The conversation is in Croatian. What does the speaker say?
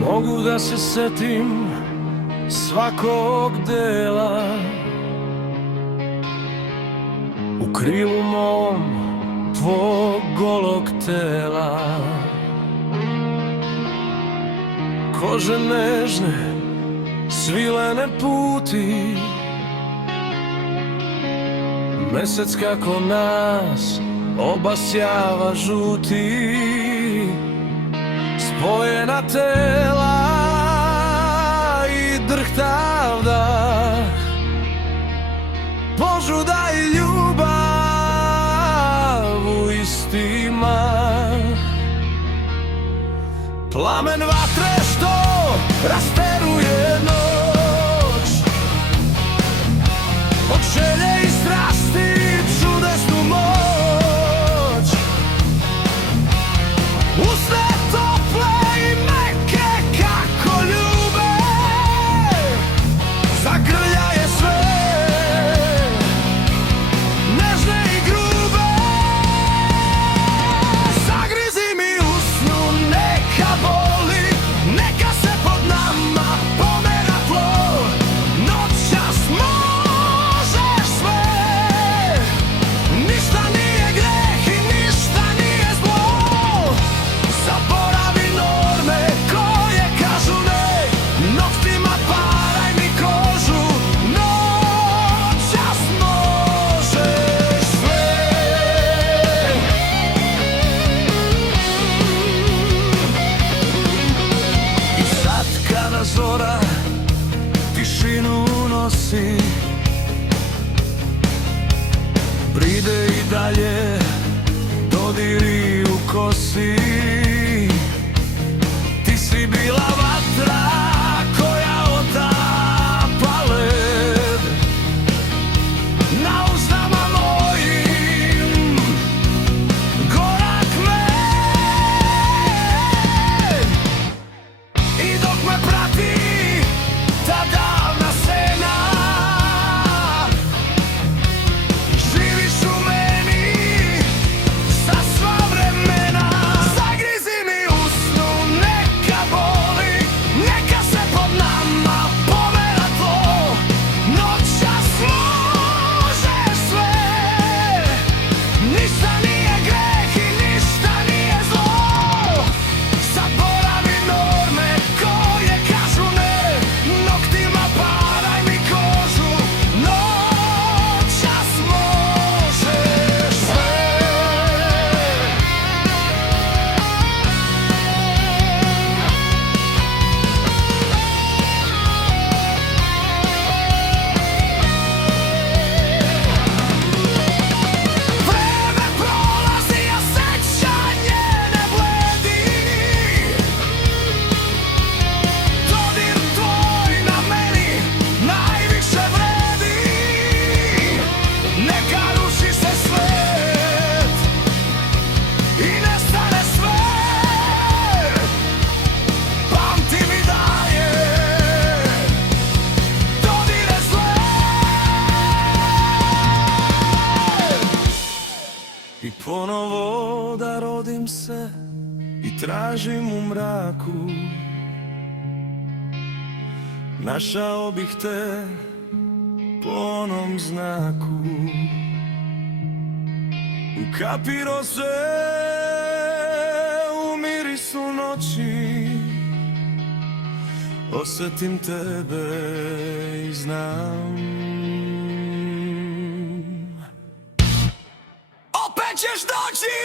Mogu da se setim svakog dela u krilu mom tvog golog tela, kože nežne, svilene puti, mesec kako nas obasjava žuti, spojena tela i drhtav dah, požuda i ljubav u isti mah. Plamen vatre što rasteruje noć, od želje i strasti čudesnu moć, usne tople i meke kako ljube, zagrljaje sve, nežne i grube. Zagrizi mi u snu, neka boli, neka se pod nama pomera tlo. Noćas možeš sve, ništa nije greh i ništa nije zlo. Zaboravi norme koje kažu ne, noktima paraj mi kožu. Noćas možeš sve. I sad kada zora tišinu nosi, bride i dalje dodiri u kosi. Ti si bila vatra koja otapa led na usnama mojim, gorak med. I dok me prati ta davna scena, živiš u meni za sva vremena. Zagrizi mi u snu, neka boli, neka se pod nama pomera tlo. Noćas možeš sve, ništa nije greh i ništa nije zlo. Zaboravi norme koje kažu ne, noktima paraj mi kožu. Noćas možeš sve. Vreme prolazi, a sećanje ne bledi. Dodir tvoj na meni najviše vredi. Neka ruši se svet i nestane sve, pamti mi dalje dodire zle. I ponovo da rodim se i tražim u mraku, našao bih te po onom znaku. U kapi roze, u mirisu noći, osjetim tebe i znam. Opet ćeš doći.